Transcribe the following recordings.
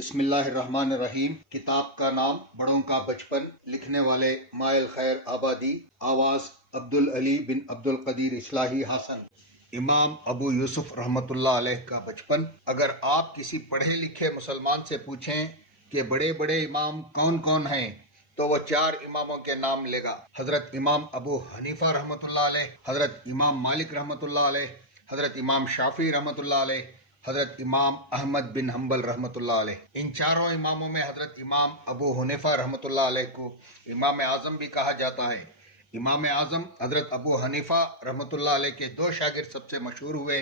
بسم اللہ الرحمن الرحیم۔ کتاب کا نام بڑوں کا بچپن، لکھنے والے مائل خیر آبادی، آواز عبدالعلی بن عبدالقدیر اصلاحی حسن۔ امام ابو یوسف رحمۃ اللہ علیہ کا بچپن۔ اگر آپ کسی پڑھے لکھے مسلمان سے پوچھیں کہ بڑے بڑے امام کون کون ہیں تو وہ 4 اماموں کے نام لے گا: حضرت امام ابو حنیفہ رحمۃ اللہ علیہ، حضرت امام مالک رحمۃ اللہ علیہ، حضرت امام شافعی رحمۃ اللہ علیہ، حضرت امام احمد بن حنبل رحمۃ اللہ علیہ۔ ان چاروں اماموں میں حضرت امام ابو حنیفہ رحمۃ اللہ علیہ کو امام اعظم بھی کہا جاتا ہے۔ امام اعظم حضرت ابو حنیفہ رحمۃ اللہ علیہ کے 2 شاگرد سب سے مشہور ہوئے،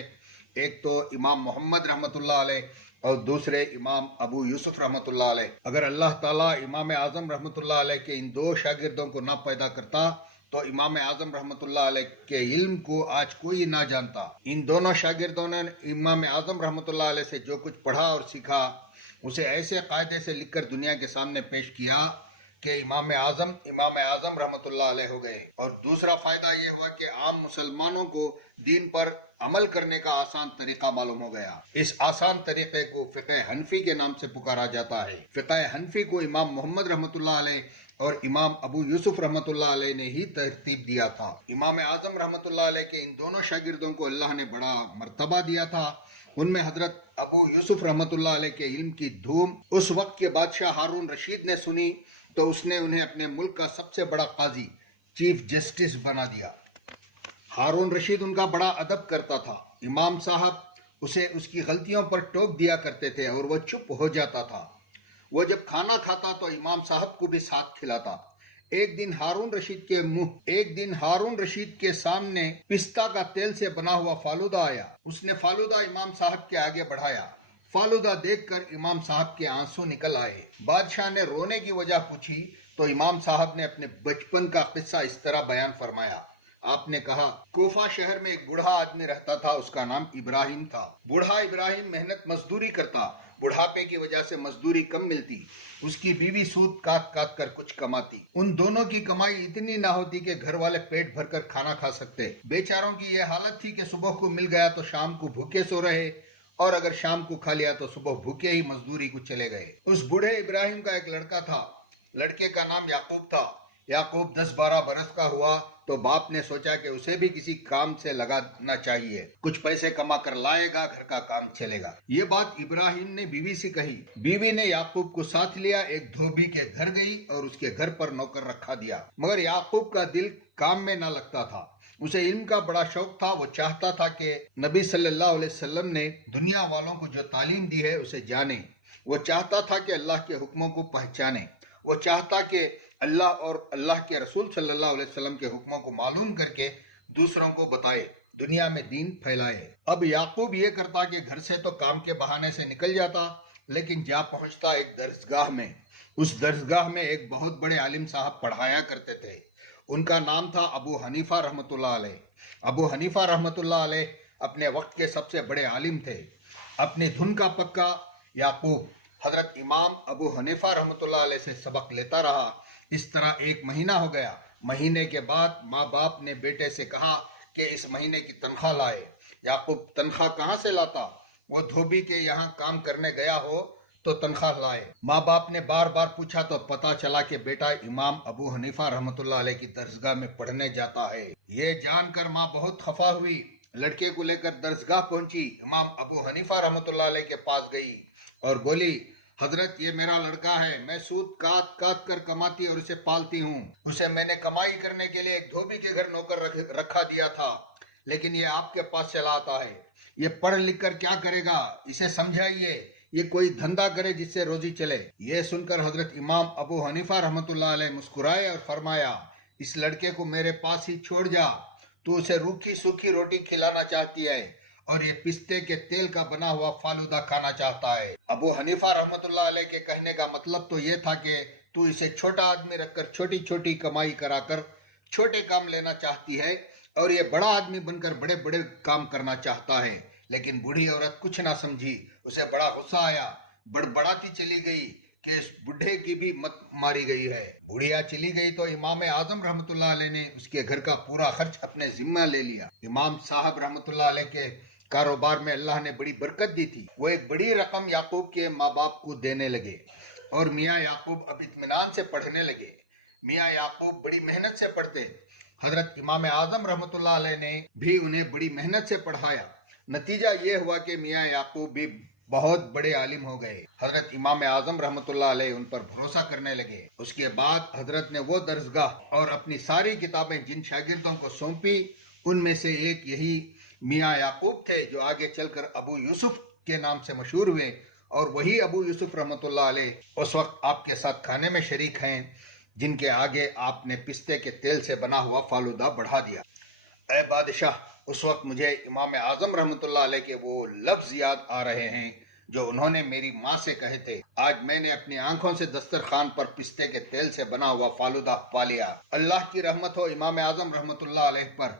ایک تو امام محمد رحمۃ اللہ علیہ اور دوسرے امام ابو یوسف رحمۃ اللہ علیہ۔ اگر اللہ تعالیٰ امام اعظم رحمۃ اللہ علیہ کے ان 2 شاگردوں کو نہ پیدا کرتا تو امام اعظم رحمۃ اللہ علیہ کے علم کو آج کوئی نہ جانتا۔ ان دونوں شاگردوں نے امام اعظم رحمۃ اللہ علیہ سے جو کچھ پڑھا اور سیکھا اسے ایسے قاعدے سے لکھ کر دنیا کے سامنے پیش کیا کہ امام اعظم رحمۃ اللہ علیہ ہو گئے۔ اور دوسرا فائدہ یہ ہوا کہ عام مسلمانوں کو دین پر عمل کرنے کا آسان طریقہ معلوم ہو گیا۔ اس آسان طریقے کو فقہ حنفی کے نام سے پکارا جاتا ہے۔ فقہ حنفی کو امام محمد رحمۃ اللہ علیہ اور امام ابو یوسف رحمۃ اللہ علیہ نے ہی ترتیب دیا تھا۔ امام اعظم رحمۃ اللہ علیہ کے ان دونوں شاگردوں کو اللہ نے بڑا مرتبہ دیا تھا۔ ان میں حضرت ابو یوسف رحمۃ اللہ علیہ کے علم کی دھوم اس وقت کے بادشاہ ہارون رشید نے سنی تو اس نے انہیں اپنے ملک کا سب سے بڑا قاضی، چیف جسٹس بنا دیا۔ ہارون رشید ان کا بڑا ادب کرتا تھا۔ امام صاحب اسے اس کی غلطیوں پر ٹوک دیا کرتے تھے اور وہ چپ ہو جاتا تھا۔ وہ جب کھانا کھاتا تو امام صاحب کو بھی ساتھ کھلاتا۔ ایک دن ہارون رشید کے سامنے پستہ کا تیل سے بنا ہوا فالودہ آیا۔ اس نے فالودہ امام صاحب کے آگے بڑھایا۔ فالودہ دیکھ کر امام صاحب کے آنسو نکل آئے۔ بادشاہ نے رونے کی وجہ پوچھی تو امام صاحب نے اپنے بچپن کا قصہ اس طرح بیان فرمایا۔ آپ نے کہا، کوفہ شہر میں ایک بوڑھا آدمی رہتا تھا، اس کا نام ابراہیم تھا۔ بوڑھا ابراہیم محنت مزدوری کرتا، بڑھاپے کی وجہ سے مزدوری کم ملتی، اس کی بیوی سود کاٹ کاٹ کر کچھ کماتی۔ ان دونوں کی کمائی اتنی نہ ہوتی کہ گھر والے پیٹ بھر کر کھانا کھا سکتے۔ بیچاروں کی یہ حالت تھی کہ صبح کو مل گیا تو شام کو بھوکے سو رہے، اور اگر شام کو کھا لیا تو صبح بھوکے ہی مزدوری کو چلے گئے۔ اس بوڑھے ابراہیم کا ایک لڑکا تھا، لڑکے کا نام یعقوب تھا۔ یعقوب 10-12 برس کا ہوا تو باپ نے سوچا کہ اسے بھی کسی کام سے لگانا چاہیے، کچھ پیسے کما کر لائے گا، گھر کا کام چلے گا۔ یہ بات ابراہیم نے بیوی سے کہی۔ بیوی نے یعقوب کو ساتھ لیا، ایک دھوبی کے گھر گئی اور اس کے گھر پر نوکر رکھا دیا۔ مگر یعقوب کا دل کام میں نہ لگتا تھا۔ اسے علم کا بڑا شوق تھا۔ وہ چاہتا تھا کہ نبی صلی اللہ علیہ وسلم نے دنیا والوں کو جو تعلیم دی ہے اسے جانے۔ وہ چاہتا تھا کہ اللہ کے حکموں کو پہچانے۔ وہ چاہتا کہ اللہ اور اللہ کے رسول صلی اللہ علیہ وسلم کے حکموں کو معلوم کر کے دوسروں کو بتائے، دنیا میں دین پھیلائے۔ اب یعقوب یہ کرتا کہ گھر سے تو کام کے بہانے سے نکل جاتا، لیکن جا پہنچتا ایک درسگاہ میں۔ اس درسگاہ میں ایک بہت بڑے عالم صاحب پڑھایا کرتے تھے۔ ان کا نام تھا ابو حنیفہ رحمۃ اللہ علیہ۔ ابو حنیفہ رحمۃ اللہ علیہ اپنے وقت کے سب سے بڑے عالم تھے۔ اپنی دھن کا پکا یعقوب حضرت امام ابو حنیفہ رحمۃ اللہ علیہ سے سبق لیتا رہا۔ اس طرح 1 مہینہ ہو گیا۔ مہینے کے بعد ماں باپ نے بیٹے سے کہا کہ اس مہینے کی تنخواہ لائے۔ یعقوب تنخواہ کہاں سے لاتا؟ وہ دھوبی کے یہاں کام کرنے گیا ہو تو تنخواہ لائے۔ ماں باپ نے بار بار پوچھا تو پتا چلا کہ بیٹا امام ابو حنیفہ رحمۃ اللہ علیہ کی درسگاہ میں پڑھنے جاتا ہے۔ یہ جان کر ماں بہت خفا ہوئی، لڑکے کو لے کر درسگاہ پہنچی، امام ابو حنیفہ رحمۃ اللہ علیہ کے پاس گئی اور بولی، حضرت یہ میرا لڑکا ہے، میں سود کاٹ کاٹ کر کماتی اور اسے پالتی ہوں۔ اسے میں نے کمائی کرنے کے لیے ایک دھوبی کے گھر نوکر رکھا دیا تھا، لیکن یہ آپ کے پاس چلا آتا ہے۔ یہ پڑھ لکھ کر کیا کرے گا؟ اسے سمجھائیے، یہ کوئی دھندا کرے جس سے روزی چلے۔ یہ سن کر حضرت امام ابو حنیفہ رحمۃ اللہ علیہ مسکرائے اور فرمایا، اس لڑکے کو میرے پاس ہی چھوڑ جا، تو اسے روکھی سوکھی روٹی کھلانا چاہتی ہے اور یہ پستے کے تیل کا بنا ہوا فالودہ کھانا چاہتا ہے۔ ابو حنیفہ رحمۃ اللہ علیہ کے کہنے کا مطلب تو یہ تھا کہ تو اسے چھوٹا آدمی رکھ کر چھوٹی چھوٹی کمائی کرا کر چھوٹے کام لینا چاہتی ہے، اور یہ بڑا آدمی بن کر بڑے بڑے کام کرنا چاہتا ہے۔ لیکن بوڑھی عورت کچھ نہ سمجھی، اسے بڑا غصہ آیا، بڑبڑاتی چلی گئی کہ اس بڈھے کی بھی مت ماری گئی ہے۔ بڑھیا چلی گئی تو امام اعظم رحمۃ اللہ علیہ نے اس کے گھر کا پورا خرچ اپنے ذمہ لے لیا۔ امام صاحب رحمۃ اللہ علیہ کے کاروبار میں اللہ نے بڑی برکت دی تھی. وہ ایک بڑی رقم یعقوب کے ماں باپ کو دینے لگے اور میاں یعقوب اب اطمینان سے پڑھنے لگے. میاں یعقوب بڑی محنت سے پڑھتے. حضرت امام اعظم رحمۃ اللہ علیہ نے بھی انہیں بڑی محنت سے پڑھایا. نتیجہ یہ ہوا کہ میاں یعقوب بھی بہت بڑے عالم ہو گئے. حضرت امام اعظم رحمۃ اللہ علیہ ان پر بھروسہ کرنے لگے. اس کے بعد حضرت نے وہ درسگاہ اور اپنی ساری کتابیں جن شاگردوں کو سونپی ان میں سے ایک یہی میاں یعقوب تھے جو آگے چل کر ابو یوسف کے نام سے مشہور ہوئے. اور وہی ابو یوسف رحمۃ اللہ علیہ اس وقت آپ کے ساتھ کھانے میں شریک ہیں جن کے آگے آپ نے پستے کے تیل سے بنا ہوا فالودہ بڑھا دیا. اے بادشاہ، اس وقت مجھے امام اعظم رحمۃ اللہ علیہ کے وہ لفظ یاد آ رہے ہیں جو انہوں نے میری ماں سے کہے تھے. آج میں نے اپنی آنکھوں سے دسترخوان پر پستے کے تیل سے بنا ہوا فالودہ پا لیا. اللہ کی رحمت ہو امام اعظم رحمۃ اللہ علیہ پر.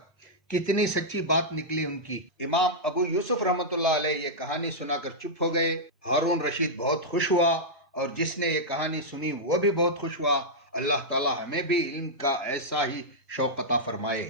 کتنی سچی بات نکلی ان کی. امام ابو یوسف رحمۃ اللہ علیہ یہ کہانی سنا کر چپ ہو گئے. ہارون رشید بہت خوش ہوا اور جس نے یہ کہانی سنی وہ بھی بہت خوش ہوا. اللہ تعالی ہمیں بھی علم کا ایسا ہی شوق عطا فرمائے.